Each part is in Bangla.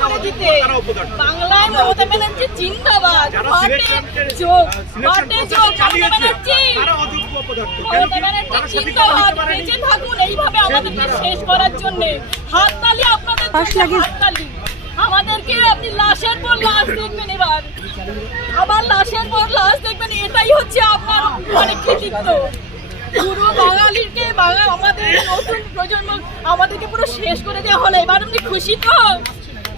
করে দিতে বাংলায় মমতা ব্যানার্জি জিন্দাবাদ। যারা ভটে সিলেকশন যোগ সিলেকশন যোগ মমতা ব্যানার্জি তারা অযোগ্য অপদার্থ। কেন মমতা ব্যানার্জি জিন্দাবাদ। বেঁচে থাকুন এইভাবে আমাদেরকে শেষ করার জন্য। হাততালি আপনাদের হাততালি। আমাদেরকে আপনি লাশের পর লাশ দেখবেন এবার। আবার লাশের পর লাশ দেখবেন এটাই হচ্ছে আপনার মানে কৃতিত্ব। পুরো বাঙালিকে বাঙাল আমাদের নতুন প্রজন্ম আমাদেরকে পুরো শেষ করে দেওয়া হলো। এবার আপনি খুশি তো?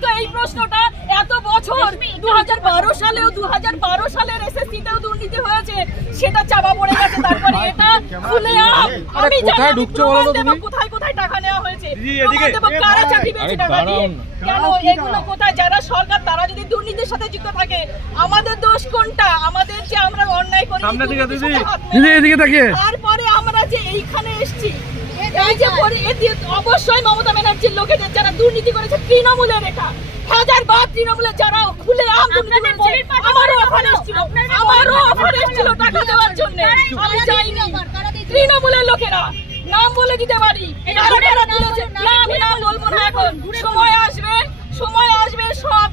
আসতো এই প্রশ্নটা এত বছর দু সালেও দু হাজার বারো সালের এসএসসি তেও দুর্নীতি হয়েছে সেটা চাপা পড়ে গেছে। তারপরে এটা খুলে আমি জানি কোথায় ঢুকছো বলো তো কোথায় কোথায় টাকা নেওয়া হয়েছে। কারা চাকরি পেয়েছে টাকা দিয়ে। কেন এগুলো কোথায়? যারা সরকার তারা যদি দুর্নীতির সাথে যুক্ত থাকে আমাদের দোষ কোনটা? আমাদের যে আমরা অন্যায় করি তারপরে আমরা যে এইখানে এসেছি এই যে অবশ্যই মমতা ব্যানার্জির লোকেদের যারা দুর্নীতি করেছে তৃণমূলের এটা। হাজার বার তৃণমূলের যারা খুলে আম দুর্নীতি করেছে আমারও অফার এসেছিল। আমারও অফার এসেছিল টাকা দেওয়ার জন্য। আমি যাইনি তৃণমূলের লোকেরা নাম বলে দিতে পারি? না আমি নাম বলব না এখন। সময় আসবে সময় আসবে সব।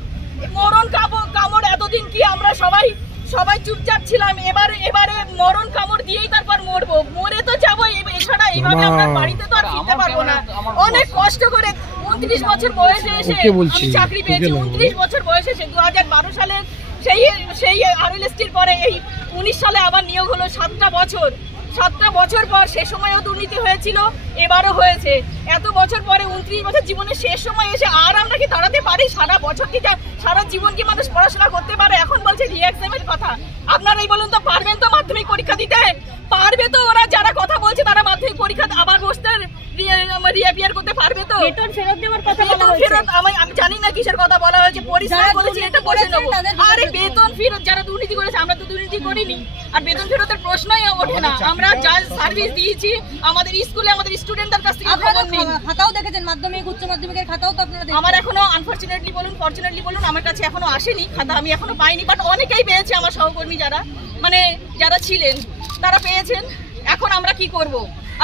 মরণ কামড় কামড় এতদিন কি আমরা সবাই সবাই চুপচাপ ছিলাম। এবারে এবারে মরণ কামড় দিয়েই তারপর মরবো মরে তো যাব এ- এছাড়া এইভাবে আমরা বাড়িতে তো আর ফিরতে পারব না। অনেক কষ্ট করে উনত্রিশ বছর বয়সে এসে আমি চাকরি পেয়েছি। উনত্রিশ বছর বয়সে এসে দু হাজার বারো সালের সেই সেই আরএলএসটির পরে এই উনিশ সালে আবার নিয়োগ হলো সাতটা বছর। সাতটা বছর পর সে সময়ও দুর্নীতি হয়েছিল এবারও হয়েছে। এত বছর পরে উনত্রিশ বছর জীবনের শেষ সময় এসে আর আমরা কি দাঁড়াতে পারি? সারা বছর কি সারা জীবন কি মানুষ পড়াশোনা করতে পারে? এখন বলছে রিএক্সামের কথা। আপনারাই বলুন তো পারবেন তো মাধ্যমিক পরীক্ষা দিতে? পারবে তো? ওরা যারা কথা বলছে তারা মাধ্যমিক পরীক্ষা আবার বসতে রিঅ্যাপিয়ার করতে পারবে তো? বেতন ফেরত দেওয়ার কথা বলা হয়েছে। ফেরত আমি আমি জানি না কিসের কথা বলা হয়েছে পরিষ্কার বলেছি এটা বলে নেব আরে বেতন ফেরত যারা দুর্নীতি করেছে দুর্নীতি করিনি। আর বেতন ফেরতের প্রশ্নই ওঠে না। আমরা যা সার্ভিস দিয়েছি আমাদের স্কুলে আমাদের স্টুডেন্টদের কাছ থেকে আপনারা খবর নিন খাতাও দেখেছেন মাধ্যমিক উচ্চ মাধ্যমিকের খাতাও তো আপনারা। আমার এখনও আনফরচুনেটলি বলুন ফরচুনেটলি বলুন আমার কাছে এখনও আসেনি খাতা। আমি এখনও পাইনি বাট অনেকেই পেয়েছে আমার সহকর্মী যারা। মানে যারা ছিলেন তারা পেয়েছেন। এখন আমরা কি করব?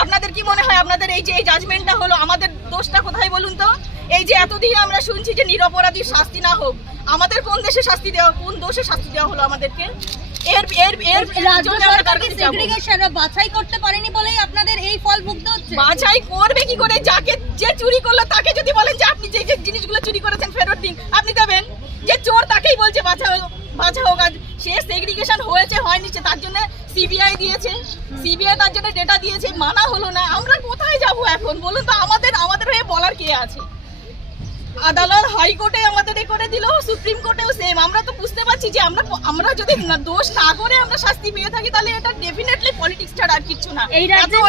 আপনাদের কি মনে হয় আপনাদের এই যে এই জাজমেন্টটা হলো আমাদের দোষটা কোথায় বলুন তো? এই যে এতদিন আমরা শুনছি যে নিরপরাধীর শাস্তি না হোক আমাদের কোন দেশে শাস্তি দেওয়া কোন দোষে শাস্তি দেওয়া হলো আমাদেরকে? এর এর এর? সেগ্রিগেশন বাছাই করতে পারেনি বলেই আপনাদের এই ফল ভুগতে হচ্ছে? বাছাই করবে কি করে? যাকে যে চুরি করল তাকে যদি বলেন যে আপনি যে যে জিনিসগুলো চুরি করেছেন ফেরত দিন আপনি দেবেন? যে চোর তাকেই বলছে বাছা হোক আজ সে সেগ্রিগেশন হয়েছে হয়নি সে তার জন্য সিবিআই দিয়েছে। সিবিআই তার জন্য ডেটা দিয়েছে মানা হলো না। আমরা কোথায় যাব এখন? বলুন তো আমাদের আমাদের হয়ে বলার কে আছে? আদালত হাইকোর্টে আমাদের এ করে দিল সুপ্রিম কোর্টেও সেম আমরা তো বুঝতে পারছি যে আমরা আমরা যদি দোষ না করে আমরা শাস্তি পেয়ে থাকি তাহলে এটা ডেফিনেটলি পলিটিক্স ছাড়া আর কিছু না। এই রাজ্যে